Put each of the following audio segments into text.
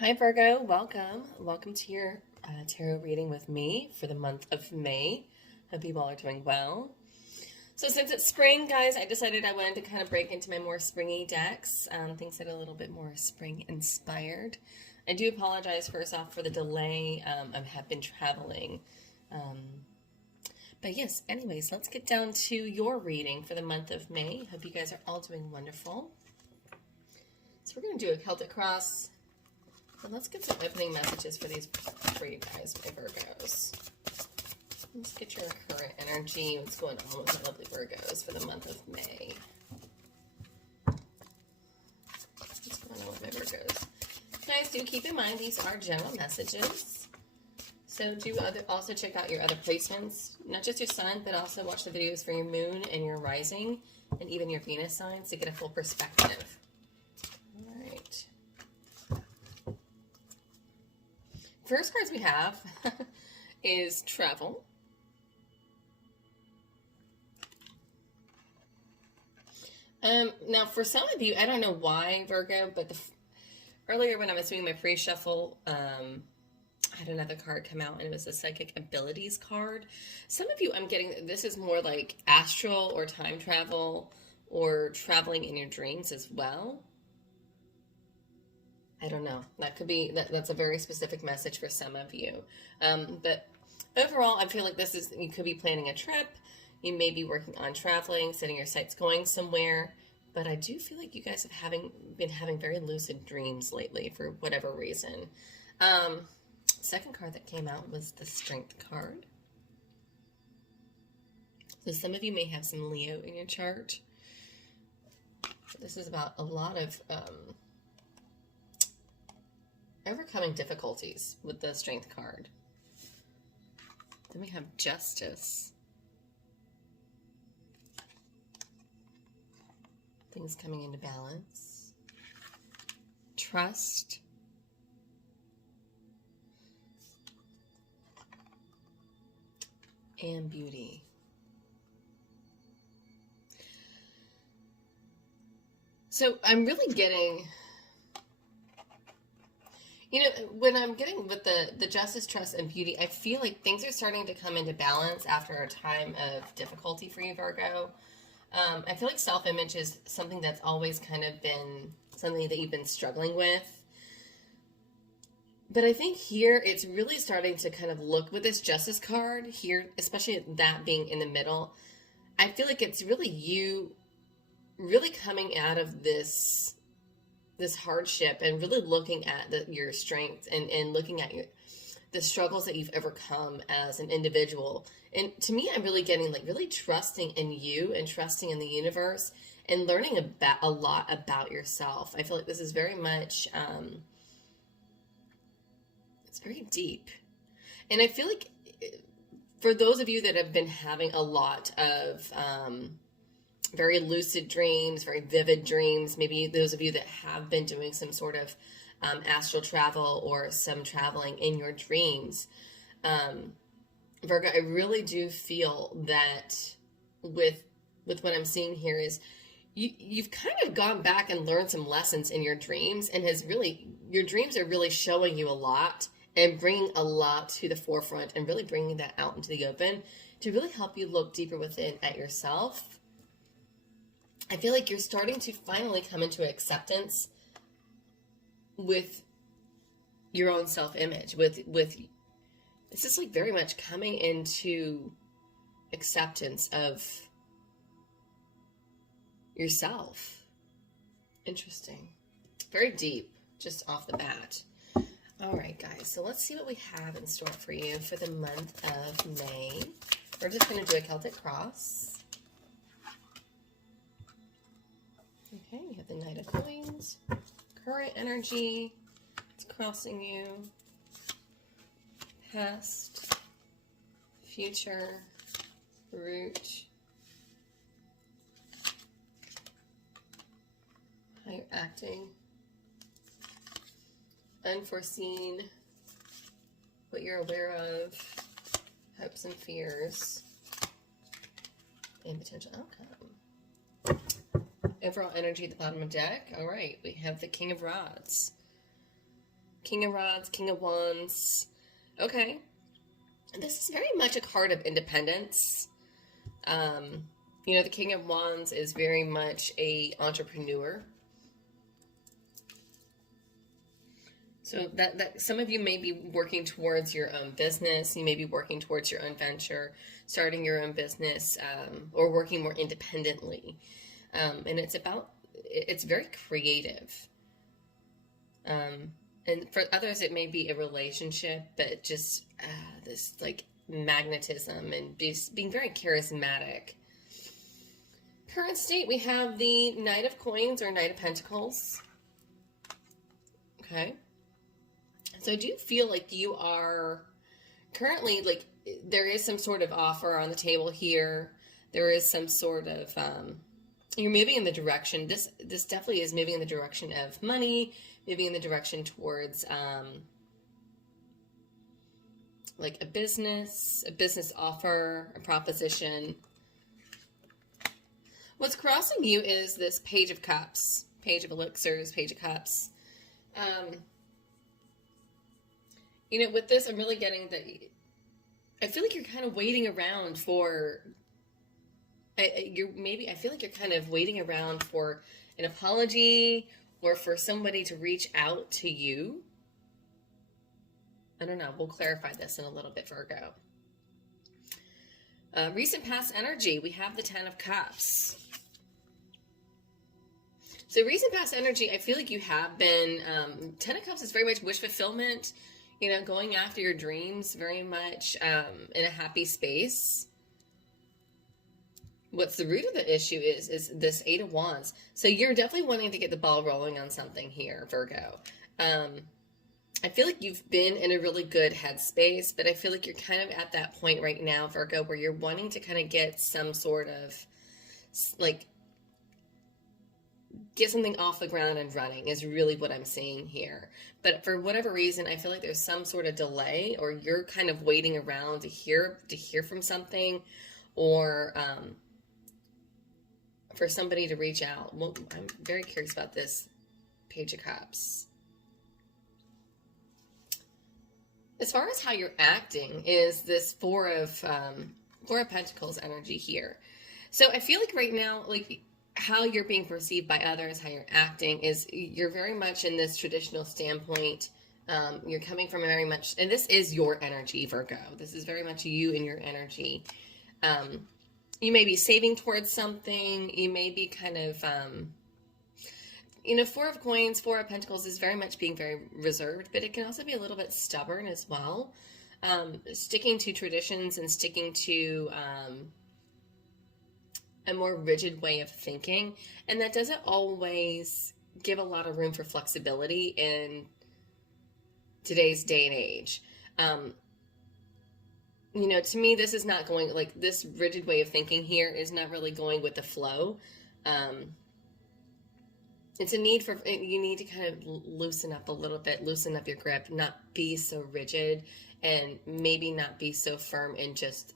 Hi Virgo, welcome. Welcome to your tarot reading with me for the month of May. Hope you all are doing well. So since it's spring, guys, I decided I wanted to kind of break into my more springy decks, things that are a little bit more spring inspired. I do apologize first off for the delay. I have been traveling. But yes, anyways, let's get down to your reading for the month of May. Hope you guys are all doing wonderful. So we're going to do a Celtic cross. And let's get some opening messages for you guys, my Virgos. Let's get your current energy. What's going on with my lovely Virgos for the month of May? What's going on with my Virgos? Guys, do keep in mind these are general messages. So do also check out your other placements. Not just your sun, but also watch the videos for your moon and your rising, and even your Venus signs to get a full perspective. First cards we have is travel. Now, for some of you, I don't know why, Virgo, but earlier when I was doing my pre-shuffle, I had another card come out, and it was a Psychic Abilities card. Some of you, I'm getting, this is more like astral or time travel or traveling in your dreams as well. I don't know. That could be, that's a very specific message for some of you. But overall, I feel like this is, you could be planning a trip. You may be working on traveling, setting your sights going somewhere. But I do feel like you guys have been having very lucid dreams lately for whatever reason. Second card that came out was the Strength card. So some of you may have some Leo in your chart. This is about a lot of overcoming difficulties with the Strength card. Then we have Justice. Things coming into balance. Trust. And Beauty. So I'm really getting, you know, when I'm getting with the Justice, Trust, and Beauty, I feel like things are starting to come into balance after a time of difficulty for you, Virgo. I feel like self-image is something that's always kind of been something that you've been struggling with. But I think here it's really starting to kind of look with this Justice card here, especially that being in the middle. I feel like it's really you really coming out of this hardship and really looking at your strengths and looking at the struggles that you've overcome as an individual. And to me, I'm really getting like really trusting in you and trusting in the universe and learning about a lot about yourself. I feel like this is very much, it's very deep. And I feel like for those of you that have been having a lot of, very lucid dreams, very vivid dreams. Maybe those of you that have been doing some sort of astral travel or some traveling in your dreams. Virgo, I really do feel that with what I'm seeing here is you've kind of gone back and learned some lessons in your dreams, and your dreams are really showing you a lot and bringing a lot to the forefront and really bringing that out into the open to really help you look deeper within at yourself. I feel like you're starting to finally come into acceptance with your own self-image, with this is like very much coming into acceptance of yourself. Interesting. Very deep, just off the bat. All right, guys, so let's see what we have in store for you for the month of May. We're just going to do a Celtic cross. Okay, we have the Knight of Coins, current energy, it's crossing you, past, future, root, how you're acting, unforeseen, what you're aware of, hopes and fears, and potential outcome. Overall energy at the bottom of the deck. All right, we have the King of Rods. King of Rods, King of Wands. Okay. This is very much a card of independence. You know, the King of Wands is very much a entrepreneur. So that some of you may be working towards your own business. You may be working towards your own venture, starting your own business, or working more independently. And it's very creative. And for others, it may be a relationship, but just this like magnetism and being very charismatic. Current state, we have the Knight of Coins or Knight of Pentacles. Okay. So I do feel like you are currently, like, there is some sort of offer on the table here. There is some sort of, you're moving in the direction, this definitely is moving in the direction of money, moving in the direction towards, like a business offer, a proposition. What's crossing you is this Page of Cups, Page of Elixirs, Page of Cups. You know, with this, I'm really getting that I feel like you're kind of waiting around for, I feel like you're kind of waiting around for an apology or for somebody to reach out to you. I don't know. We'll clarify this in a little bit, Virgo. Recent past energy, we have the Ten of Cups. So recent past energy, I feel like you have been, Ten of Cups is very much wish fulfillment, you know, going after your dreams, very much in a happy space. What's the root of the issue is this Eight of Wands. So you're definitely wanting to get the ball rolling on something here, Virgo. I feel like you've been in a really good headspace, but I feel like you're kind of at that point right now, Virgo, where you're wanting to kind of get some sort of, like, get something off the ground and running is really what I'm seeing here. But for whatever reason, I feel like there's some sort of delay, or you're kind of waiting around to hear from something, or for somebody to reach out. Well, I'm very curious about this Page of Cups. As far as how you're acting is this Four of Pentacles energy here. So I feel like right now, like, how you're being perceived by others, how you're acting is you're very much in this traditional standpoint. You're coming from a very much, and this is your energy, Virgo. This is very much you and your energy. You may be saving towards something. You may be kind of, you know, Four of Coins, Four of Pentacles is very much being very reserved, but it can also be a little bit stubborn as well. Sticking to traditions and sticking to a more rigid way of thinking. And that doesn't always give a lot of room for flexibility in today's day and age. You know, to me, this is not going, like, this rigid way of thinking here is not really going with the flow. It's a need for, you need to kind of loosen up a little bit, loosen up your grip, not be so rigid, and maybe not be so firm in just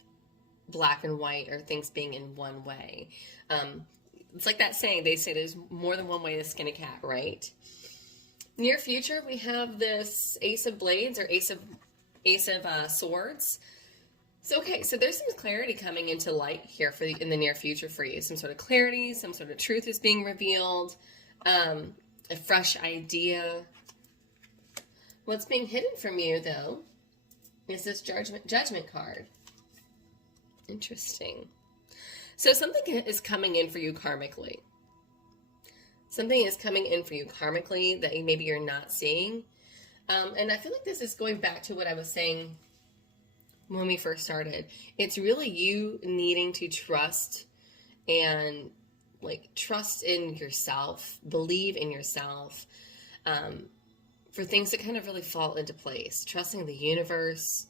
black and white or things being in one way. It's like that saying, they say there's more than one way to skin a cat, right? Near future, we have this Ace of Blades or Ace of Swords. So, okay, so there's some clarity coming into light here in the near future for you. Some sort of clarity, some sort of truth is being revealed, a fresh idea. What's being hidden from you, though, is this judgment card. Interesting. So something is coming in for you karmically. Something is coming in for you karmically that maybe you're not seeing. And I feel like this is going back to what I was saying when we first started. It's really you needing to trust and, like, trust in yourself, believe in yourself, for things to kind of really fall into place. Trusting the universe,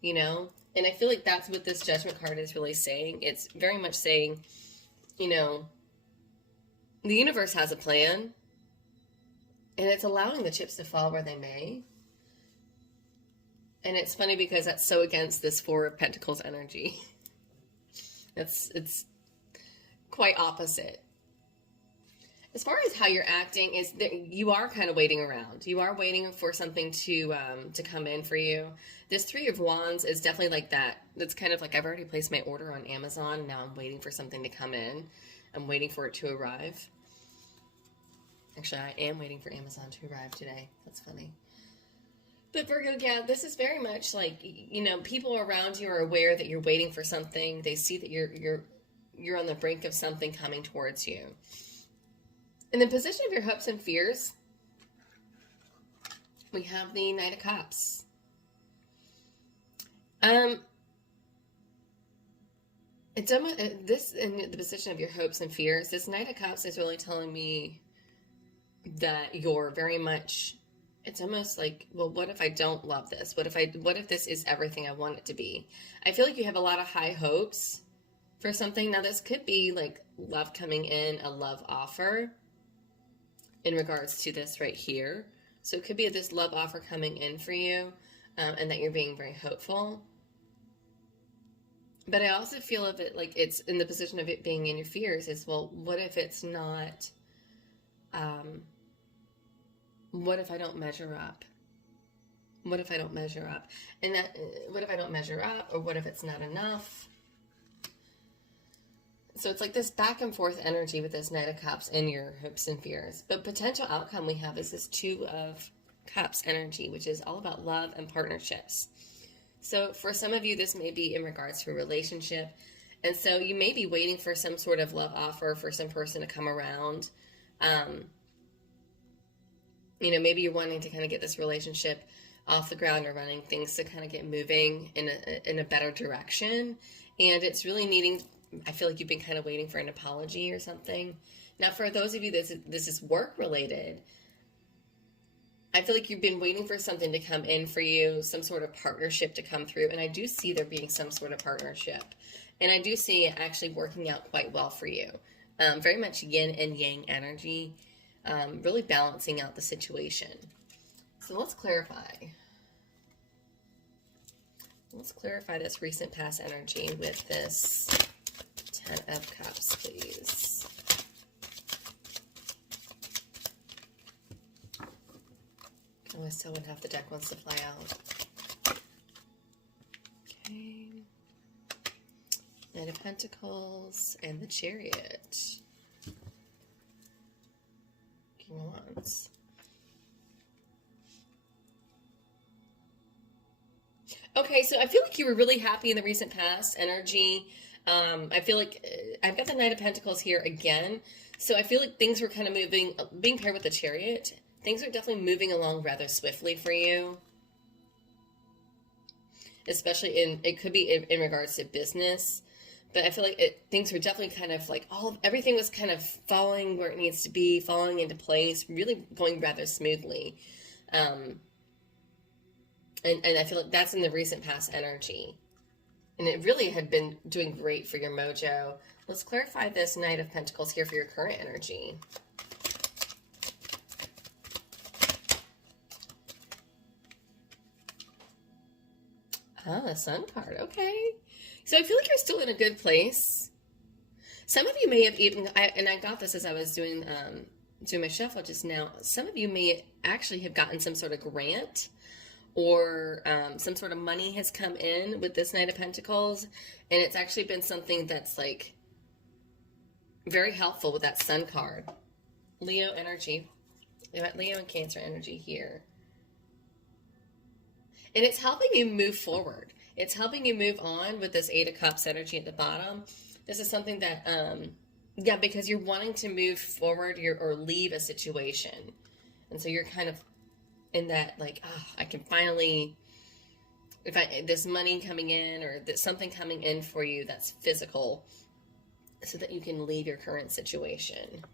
you know? And I feel like that's what this Judgment card is really saying. It's very much saying, you know, the universe has a plan, and it's allowing the chips to fall where they may. And it's funny because that's so against this Four of Pentacles energy. It's quite opposite. As far as how you're acting, is that you are kind of waiting around. You are waiting for something to come in for you. This Three of Wands is definitely like that. That's kind of like I've already placed my order on Amazon. Now I'm waiting for something to come in. I'm waiting for it to arrive. Actually, I am waiting for Amazon to arrive today. That's funny. But Virgo, yeah, this is very much like, you know, people around you are aware that you're waiting for something. They see that you're on the brink of something coming towards you. In the position of your hopes and fears, we have the Knight of Cups. It's almost, this in the position of your hopes and fears. This Knight of Cups is really telling me that you're very much. It's almost like, well, what if I don't love this? What if this is everything I want it to be? I feel like you have a lot of high hopes for something. Now, this could be like love coming in, a love offer in regards to this right here. So it could be this love offer coming in for you, and that you're being very hopeful. But I also feel of it like it's in the position of it being in your fears is, well, what if it's not, what if I don't measure up? What if I don't measure up? And that, what if I don't measure up, or what if it's not enough? So it's like this back and forth energy with this Knight of Cups and your hopes and fears. But potential outcome we have is this Two of Cups energy, which is all about love and partnerships. So for some of you, this may be in regards to a relationship. And so you may be waiting for some sort of love offer for some person to come around. You know, maybe you're wanting to kind of get this relationship off the ground or running, things to kind of get moving in a better direction. And it's really needing, I feel like you've been kind of waiting for an apology or something. Now, for those of you this is work related, I feel like you've been waiting for something to come in for you, some sort of partnership to come through. And I do see there being some sort of partnership. And I do see it actually working out quite well for you. Very much yin and yang energy, really balancing out the situation. So let's clarify. Let's clarify this recent past energy with this Ten of Cups, please. Can always tell when half the deck wants to fly out. Okay. Knight of Pentacles and the Chariot. King of Wands. Okay, so I feel like you were really happy in the recent past energy. I feel like I've got the Knight of Pentacles here again. So I feel like things were kind of moving, being paired with the Chariot. Things are definitely moving along rather swiftly for you. Especially it could be in regards to business. But I feel like things were definitely kind of like everything was kind of falling where it needs to be, falling into place, really going rather smoothly. And I feel like that's in the recent past energy. And it really had been doing great for your mojo. Let's clarify this Knight of Pentacles here for your current energy. Ah, the Sun card. Okay. So I feel like you're still in a good place. Some of you may have even, and I got this as I was doing my shuffle just now. Some of you may actually have gotten some sort of grant, or some sort of money has come in with this Knight of Pentacles, and it's actually been something that's like very helpful with that Sun card. Leo energy. You got Leo and Cancer energy here. And it's helping you move forward. It's helping you move on with this Eight of Cups energy at the bottom. This is something that, yeah, because you're wanting to move forward or leave a situation. And so you're kind of in that, like, oh, I can finally, this money coming in or something coming in for you that's physical so that you can leave your current situation.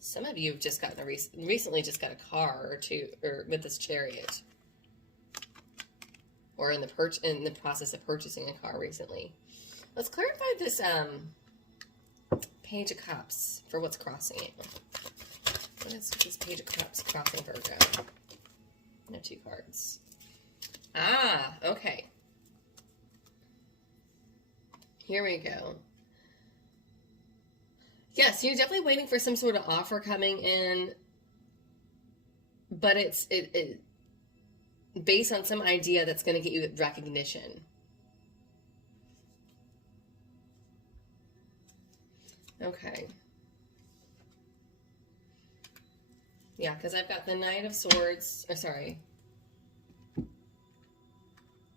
Some of you have just gotten recently just got a car or two, or with this Chariot. Or in the process of purchasing a car recently. Let's clarify this Page of Cups for what's crossing it. What is this Page of Cups crossing Virgo? No, 2 cards. Ah, okay. Here we go. Yes, you're definitely waiting for some sort of offer coming in, but it's based on some idea that's going to get you recognition. Okay. Yeah, because I've got the Knight of Swords. Oh, sorry.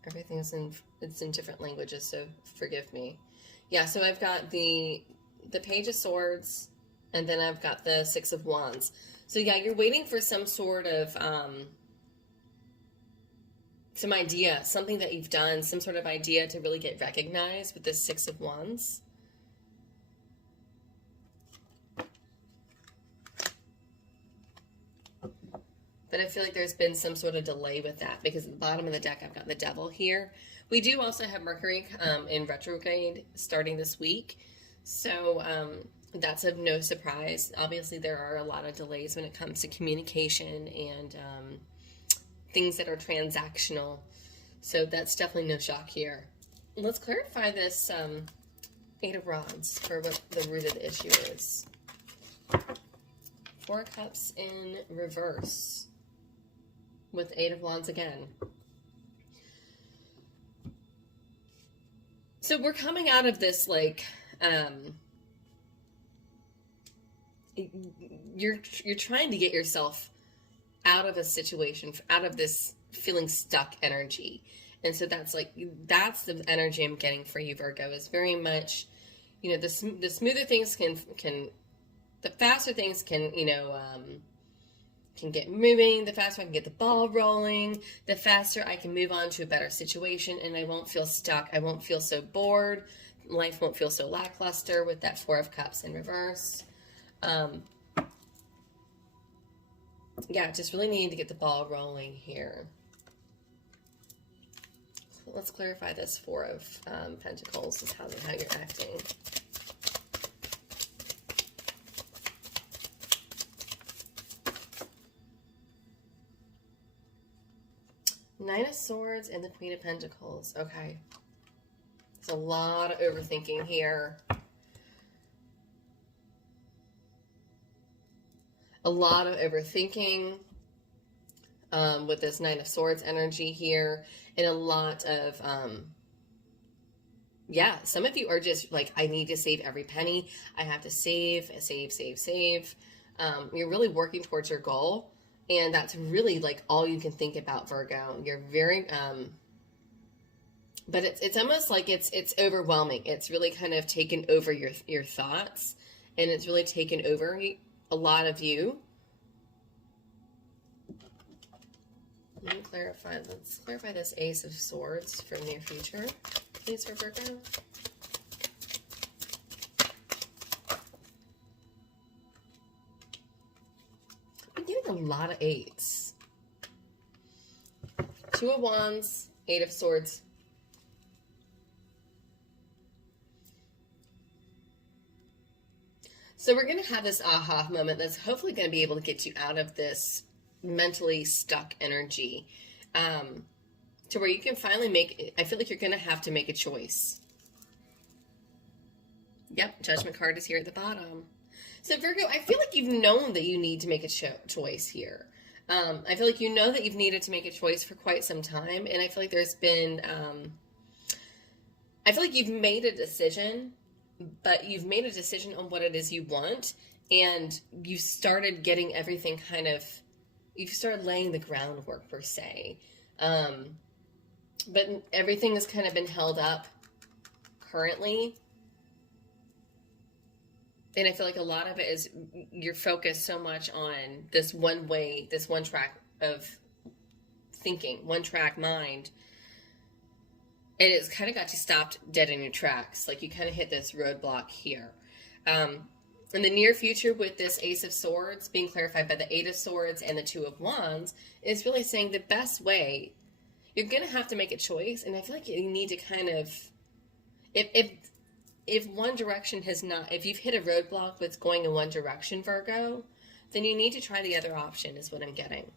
Everything's in different languages, so forgive me. Yeah, so I've got the Page of Swords, and then I've got the Six of Wands. So yeah, you're waiting for some sort of some idea, something that you've done, some sort of idea to really get recognized with the Six of Wands. But I feel like there's been some sort of delay with that, because at the bottom of the deck, I've got the Devil here. We do also have Mercury in retrograde starting this week. So that's of no surprise. Obviously, there are a lot of delays when it comes to communication and things that are transactional. So that's definitely no shock here. Let's clarify this Eight of Rods for what the root of the issue is. Four of Cups in reverse with Eight of Wands again. So we're coming out of this, like, you're trying to get yourself out of a situation, out of this feeling stuck energy. And so that's the energy I'm getting for you, Virgo, is very much, you know, the smoother things can the faster things can, you know, can get moving, the faster I can get the ball rolling, the faster I can move on to a better situation, and I won't feel stuck. I won't feel so bored. Life won't feel so lackluster with that Four of Cups in reverse. Yeah, just really need to get the ball rolling here. So let's clarify this Four of Pentacles and how you're acting. Nine of Swords and the Queen of Pentacles. Okay. There's a lot of overthinking here. A lot of overthinking with this Nine of Swords energy here. And a lot of, yeah, some of you are just like, I need to save every penny. I have to save. You're really working towards your goal. And that's really like all you can think about, Virgo. You're very, but it's almost like it's overwhelming. It's really kind of taken over your thoughts, and it's really taken over a lot of you. Let's clarify this Ace of Swords for near future, please, for Virgo. I'm getting a lot of eights. Two of Wands, Eight of Swords. So we're going to have this aha moment that's hopefully going to be able to get you out of this mentally stuck energy, to where you can finally I feel like you're going to have to make a choice. Yep, Judgment card is here at the bottom. So Virgo, I feel like you've known that you need to make a choice here. I feel like you know that you've needed to make a choice for quite some time, and I feel like there's been, I feel like you've made a decision, but you've made a decision on what it is you want, and you started getting everything kind of, you've started laying the groundwork per se. But everything has kind of been held up currently. And I feel like a lot of it is you're focused so much on this one way, this one track of thinking, one track mind. And it's kind of got you stopped dead in your tracks. Like you kind of hit this roadblock here. In the near future, with this Ace of Swords being clarified by the Eight of Swords and the Two of Wands, it's really saying the best way, you're going to have to make a choice. And I feel like you need to kind of, if one direction has not, if you've hit a roadblock with going in one direction, Virgo, then you need to try the other option, is what I'm getting.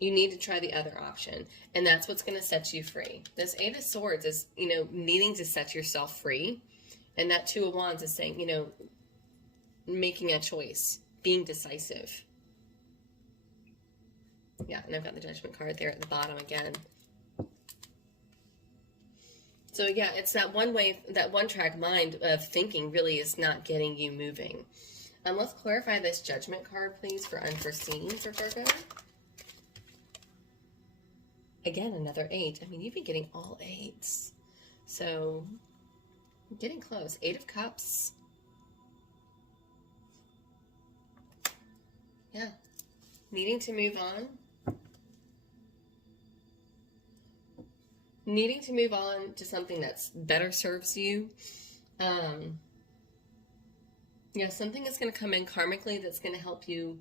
You need to try the other option. And that's what's going to set you free. This Eight of Swords is, you know, needing to set yourself free And that Two of Wands is saying, you know, making a choice, being decisive. Yeah, and I've got the Judgment card there at the bottom again. So yeah, it's that one way, that one track mind of thinking really is not getting you moving. And let's clarify this Judgment card, please, for unforeseen for Virgo. Again, another 8. I mean, you've been getting all 8s. So, getting close. 8 of Cups. Yeah. Needing to move on. Needing to move on to something that's better serves you. Yeah, something that's going to come in karmically that's going to help you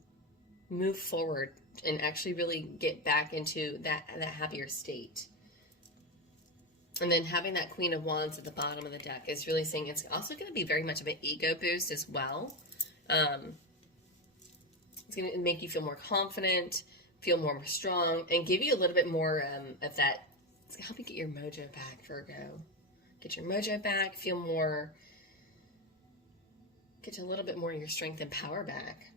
move forward and actually really get back into that happier state. And then having that Queen of Wands at the bottom of the deck is really saying it's also going to be very much of an ego boost as well. It's going to make you feel more confident, feel more strong, and give you a little bit more of that. It's going to help you get your mojo back, Virgo. Get your mojo back, feel more, get a little bit more of your strength and power back.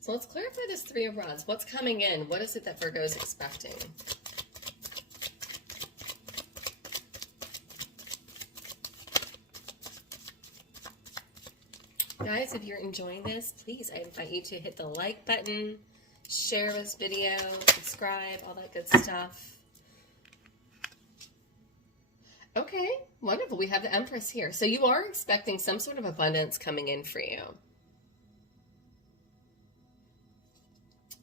So let's clarify this Three of Rods. What's coming in? What is it that Virgo is expecting? Guys, if you're enjoying this, please, I invite you to hit the like button, share this video, subscribe, all that good stuff. Okay, wonderful. We have the Empress here. So you are expecting some sort of abundance coming in for you.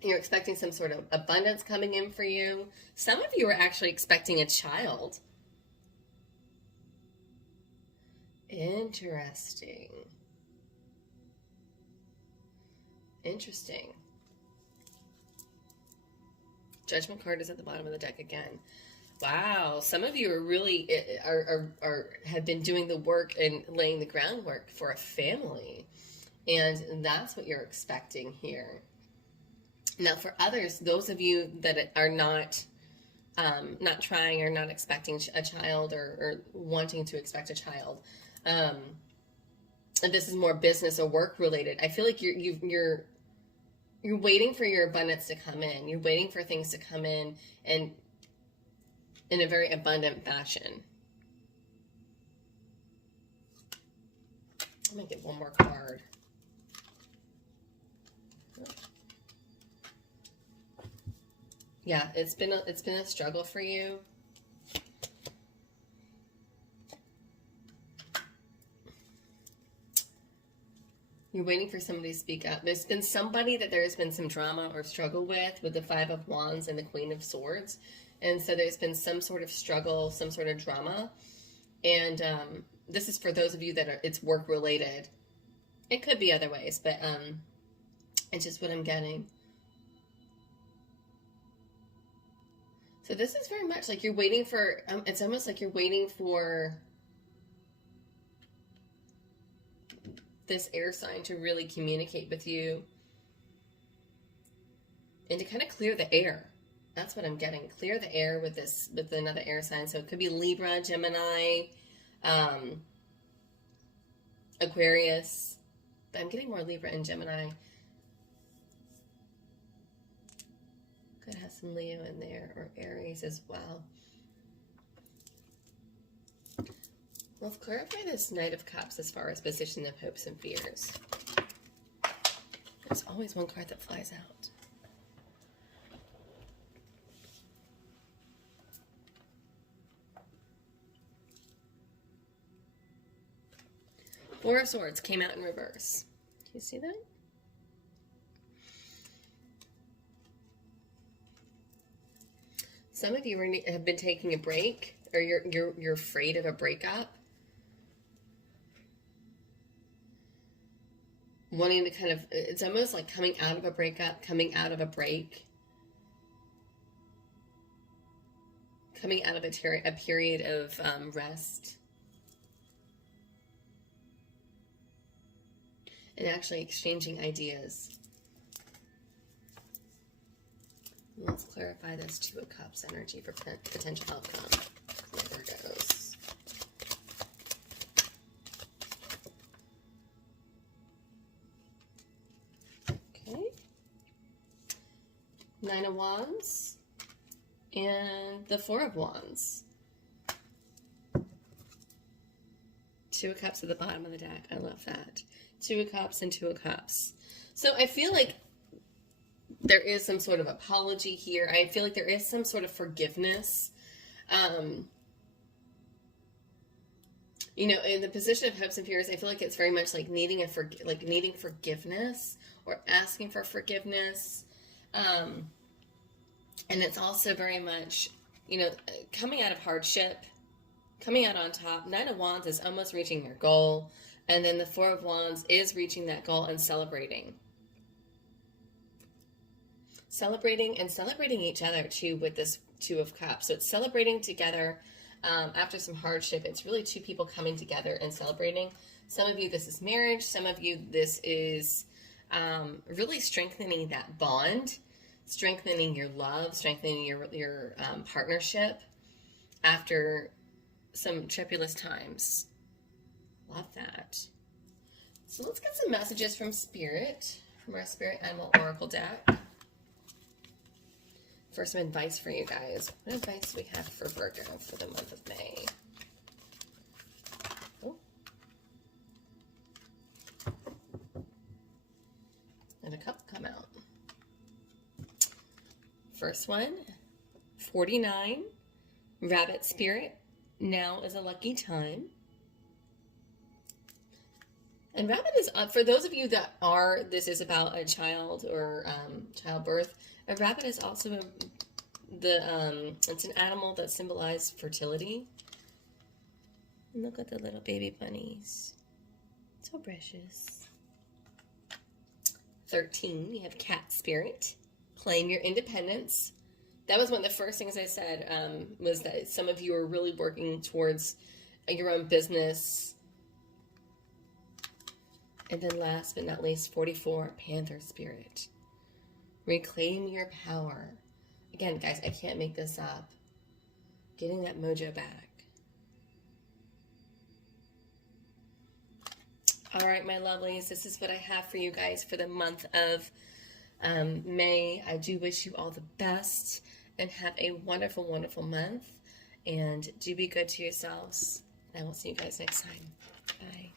You're expecting some sort of abundance coming in for you. Some of you are actually expecting a child. Interesting. Interesting. Judgment card is at the bottom of the deck again. Wow, some of you are really have been doing the work and laying the groundwork for a family, and that's what you're expecting here. Now, for others, those of you that are not trying or not expecting a child or wanting to expect a child, and this is more business or work related, I feel like you're waiting for your abundance to come in. You're waiting for things to come in and in a very abundant fashion. I'm gonna get one more card. Yeah, it's been a struggle for you. You're waiting for somebody to speak up. There's been somebody that there's been some drama or struggle with the Five of Wands and the Queen of Swords. And so there's been some sort of struggle, some sort of drama. And this is for those of you that it's work related. It could be other ways, but it's just what I'm getting. So this is very much like you're waiting for, it's almost like you're waiting for this air sign to really communicate with you and to kind of clear the air. That's what I'm getting. Clear the air with this, with another air sign. So it could be Libra, Gemini, Aquarius, but I'm getting more Libra and Gemini. Could have some Leo in there, or Aries as well. Let's clarify this Knight of Cups as far as position of hopes and fears. There's always one card that flies out. Four of Swords came out in reverse. Do you see that? Some of you have been taking a break, or you're afraid of a breakup. Wanting to kind of, it's almost like coming out of a breakup, coming out of a break. Coming out of a period of rest. And actually exchanging ideas. Let's clarify this Two of Cups energy for potential outcome. There it goes. Nine of Wands, and the Four of Wands. Two of Cups at the bottom of the deck. I love that. Two of Cups and Two of Cups. So I feel like there is some sort of apology here. I feel like there is some sort of forgiveness. You know, in the position of hopes and fears, I feel like it's very much like needing forgiveness or asking for forgiveness. And it's also very much, you know, coming out of hardship, coming out on top. Nine of Wands is almost reaching your goal. And then the Four of Wands is reaching that goal and celebrating. Celebrating and celebrating each other too with this Two of Cups. So it's celebrating together after some hardship. It's really two people coming together and celebrating. Some of you, this is marriage. Some of you, this is really strengthening that bond, strengthening your love, strengthening your partnership after some tribulous times. Love that. So let's get some messages from Spirit, from our Spirit Animal Oracle deck. For some advice for you guys. What advice do we have for Virgo for the month of May? Oh. And a cup come out. First one, 49, Rabbit Spirit. Now is a lucky time. And rabbit is up for those of you that this is about a child or childbirth. A rabbit is also it's an animal that symbolizes fertility. And look at the little baby bunnies. So precious. 13, you have Cat Spirit. Claim your independence. That was one of the first things I said, was that some of you are really working towards your own business. And then last but not least, 44, Panther Spirit. Reclaim your power. Again, guys, I can't make this up. Getting that mojo back. All right, my lovelies, this is what I have for you guys for the month of May. I do wish you all the best and have a wonderful, wonderful month. And do be good to yourselves. I will see you guys next time. Bye.